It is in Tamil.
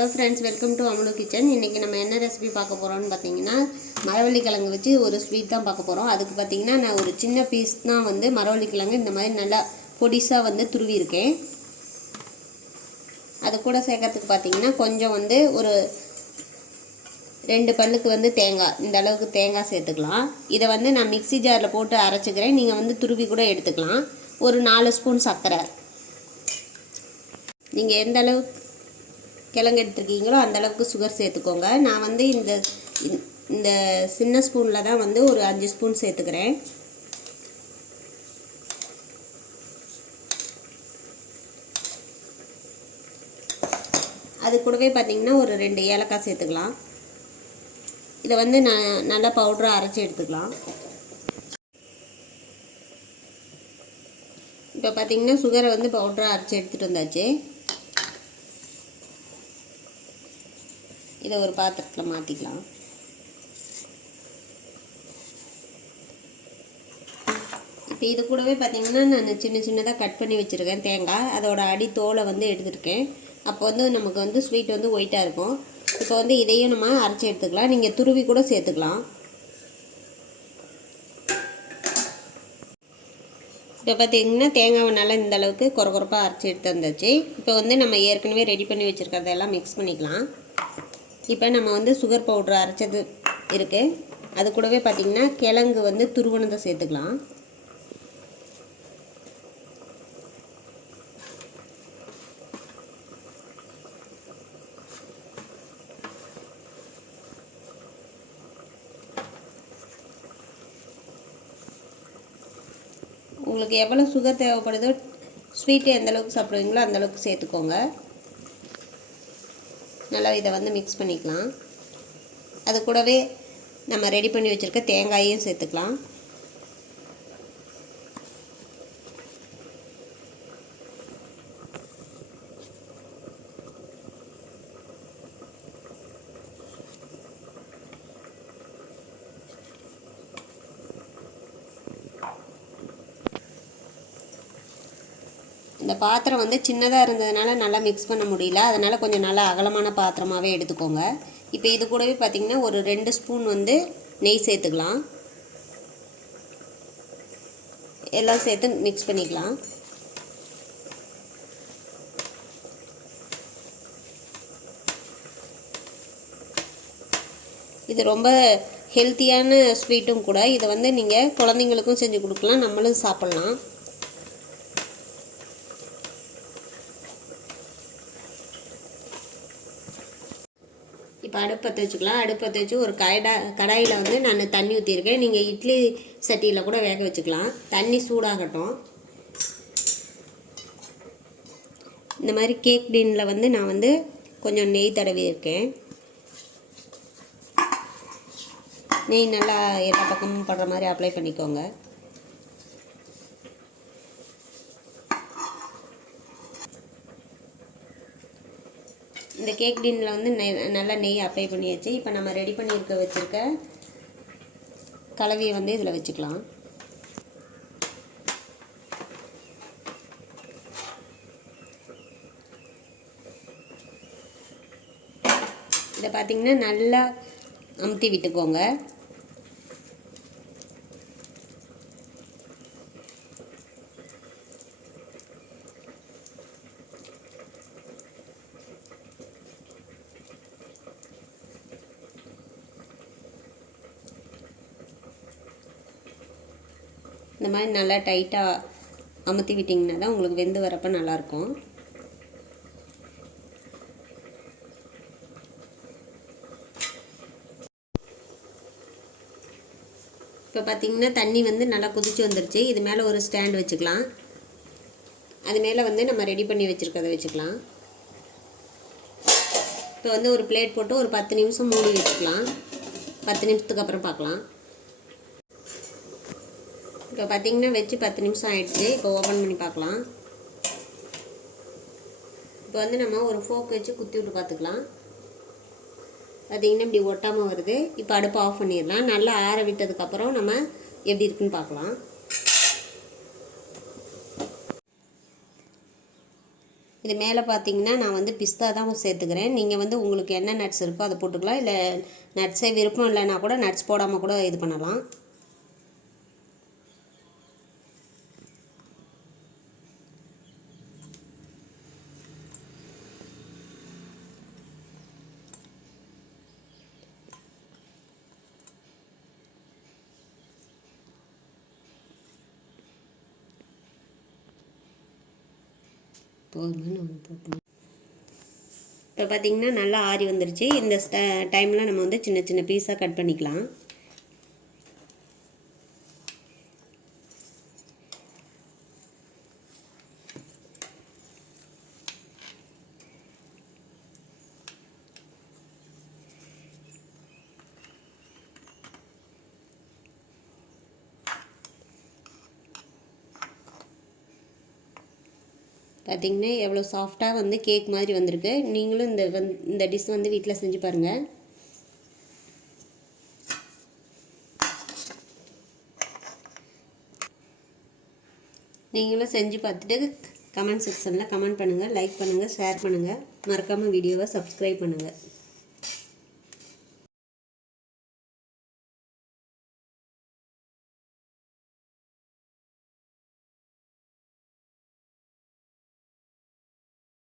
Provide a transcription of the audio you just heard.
Hello friends welcome to Amulu kitchen இன்றைக்கி நம்ம என்ன ரெசிபி பார்க்க போகிறோம்னு பார்த்தீங்கன்னா மரவள்ளி கிழங்கு வச்சு ஒரு ஸ்வீட் தான் பார்க்க போகிறோம் அதுக்கு பார்த்தீங்கன்னா நான் ஒரு சின்ன பீஸ் தான் வந்து மரவள்ளிக்கிழங்கு இந்த மாதிரி நல்லா பொடிசாக வந்து துருவியிருக்கேன். அது கூட சேர்க்கறதுக்கு பார்த்தீங்கன்னா கொஞ்சம் வந்து ஒரு ரெண்டு பல்லுக்கு வந்து தேங்காய் இந்த அளவுக்கு தேங்காய் சேர்த்துக்கலாம். இதை வந்து நான் மிக்ஸி ஜாரில் போட்டு அரைச்சிக்கிறேன். நீங்கள் வந்து துருவி கூட எடுத்துக்கலாம். ஒரு நாலு ஸ்பூன் சர்க்கரை. நீங்கள் எந்த அளவுக்கு கிழங்கு எடுத்துருக்கீங்களோ அந்தளவுக்கு சுகர் சேர்த்துக்கோங்க. நான் வந்து இந்த இந்த- இந்த சின்ன ஸ்பூனில் தான் வந்து ஒரு அஞ்சு ஸ்பூன் சேர்த்துக்கிறேன். அது கூடவே பார்த்தீங்கன்னா ஒரு ரெண்டு ஏலக்காய் சேர்த்துக்கலாம். இதை வந்து நான் நல்லா பவுடராக அரைச்சி எடுத்துக்கலாம். இப்போ பார்த்தீங்கன்னா சுகரை வந்து பவுடராக அரைச்சி எடுத்துகிட்டு வந்தாச்சு. இதை ஒரு பாத்திரத்தில் மாற்றிக்கலாம் இப்போ இது கூடவே பார்த்தீங்கன்னா நான் சின்ன சின்னதாக கட் பண்ணி வச்சுருக்கேன் தேங்காய். அதோட அடி தோலை வந்து எடுத்துருக்கேன். அப்போ வந்து நமக்கு வந்து ஸ்வீட் வந்து ஒயிட்டாக இருக்கும். இப்போ வந்து இதையும் நம்ம அரைச்சி எடுத்துக்கலாம். நீங்கள் துருவி கூட சேர்த்துக்கலாம். இப்போ பார்த்தீங்கன்னா தேங்காவை நல்லா இந்த அளவுக்கு குறை குறைப்பாக அரைச்சி எடுத்து வந்துச்சு இப்போ வந்து நம்ம ஏற்கனவே ரெடி பண்ணி வச்சுருக்கிறதெல்லாம் மிக்ஸ் பண்ணிக்கலாம். இப்போ நம்ம வந்து சுகர் பவுடர் அரைச்சது இருக்குது அது கூடவே பார்த்திங்கன்னா கிழங்கு வந்து துருவனதை சேர்த்துக்கலாம். உங்களுக்கு எவ்வளோ சுகர் தேவைப்படுதோ ஸ்வீட்டு எந்தளவுக்கு சாப்பிடுவீங்களோ அந்தளவுக்கு சேர்த்துக்கோங்க. நல்லா இதை வந்து மிக்ஸ் பண்ணிக்கலாம். அது கூடவே நம்ம ரெடி பண்ணி வச்சுருக்க தேங்காயையும் சேர்த்துக்கலாம். இந்த பாத்திரம் வந்து சின்னதாக இருந்ததுனால நல்லா மிக்ஸ் பண்ண முடியல. அதனால் கொஞ்சம் நல்லா அகலமான பாத்திரமாகவே எடுத்துக்கோங்க. இப்போ இது கூடவே பார்த்திங்கன்னா ஒரு ரெண்டு ஸ்பூன் வந்து நெய் சேர்த்துக்கலாம். எல்லாம் சேர்த்து மிக்ஸ் பண்ணிக்கலாம். இது ரொம்ப ஹெல்த்தியான ஸ்வீட்டும் கூட இதை வந்து நீங்கள் குழந்தைங்களுக்கும் செஞ்சு கொடுக்கலாம் நம்மளும் சாப்பிட்லாம். இப்போ பற்ற வச்சுக்கலாம் அடுப்பத்தை வச்சு ஒரு கடா கடாயில் வந்து நான் தண்ணி ஊற்றிருக்கேன் நீங்கள் இட்லி சட்டியில் கூட வேக வச்சுக்கலாம். தண்ணி சூடாகட்டும். இந்த மாதிரி கேக் டின்னில் வந்து நான் வந்து கொஞ்சம் நெய் தடவி இருக்கேன் நெய் நல்லா எல்லா பக்கமும் படுற மாதிரி அப்ளை பண்ணிக்கோங்க. கேக் டின்னில் வந்து நெய் நல்லா நெய் அப்ளை பண்ணியாச்சு. இப்போ நம்ம ரெடி பண்ணியிருக்க வச்சுருக்க கலவையை வந்து இதில் வச்சுக்கலாம். இதை பார்த்தீங்கன்னா நல்லா அமுத்தி விட்டுக்கோங்க. இந்த மாதிரி நல்லா டைட்டாக அமுத்தி விட்டிங்கன்னா தான் உங்களுக்கு வெந்து வரப்போ நல்லாயிருக்கும். இப்போ பார்த்தீங்கன்னா தண்ணி வந்து நல்லா கொதிச்சு வந்துருச்சு. இது மேலே ஒரு ஸ்டாண்ட் வச்சுக்கலாம். அது மேலே வந்து நம்ம ரெடி பண்ணி வச்சுருக்கத வச்சுக்கலாம். இப்போ வந்து ஒரு பிளேட் போட்டு ஒரு பத்து நிமிஷம் மூடி வச்சுக்கலாம். பத்து நிமிஷத்துக்கு அப்புறம் பார்க்கலாம். இப்போ பார்த்தீங்கன்னா வச்சு பத்து நிமிஷம் ஆகிடுச்சு இப்போ ஓப்பன் பண்ணி பார்க்கலாம். இப்போ வந்து நம்ம ஒரு ஃபோக் வச்சு குத்தி விட்டு பார்த்துக்கலாம். பார்த்தீங்கன்னா இப்படி ஒட்டாமல் வருது. இப்போ அடுப்பு ஆஃப் பண்ணிடலாம். நல்லா ஆற விட்டதுக்கப்புறம் நம்ம எப்படி இருக்குன்னு பார்க்கலாம். இது மேலே பார்த்தீங்கன்னா நான் வந்து பிஸ்தா தான் சேர்த்துக்கிறேன். நீங்கள் வந்து உங்களுக்கு என்ன நட்ஸ் இருக்கோ அதை போட்டுக்கலாம். இல்லை நட்ஸே விருப்பம் இல்லைன்னா கூட நட்ஸ் போடாமல் கூட இது பண்ணலாம். போதுமான நம்ம போட்டுருவோம் இப்போ பார்த்தீங்கன்னா நல்லா ஆறி வந்துருச்சு. இந்த டைமில் நம்ம வந்து சின்ன சின்ன பீஸாக கட் பண்ணிக்கலாம். பார்த்தீங்கன்னா எவ்வளோ சாஃப்டாக வந்து கேக் மாதிரி வந்திருக்கு. நீங்களும் இந்த வந் இந்த டிஷ் வந்து வீட்டில் செஞ்சு பாருங்கள் நீங்களும் செஞ்சு பார்த்துட்டு கமெண்ட் செக்ஷனில் கமெண்ட் பண்ணுங்கள் லைக் பண்ணுங்கள் ஷேர் பண்ணுங்கள் மறக்காமல் வீடியோவை சப்ஸ்கிரைப் பண்ணுங்கள்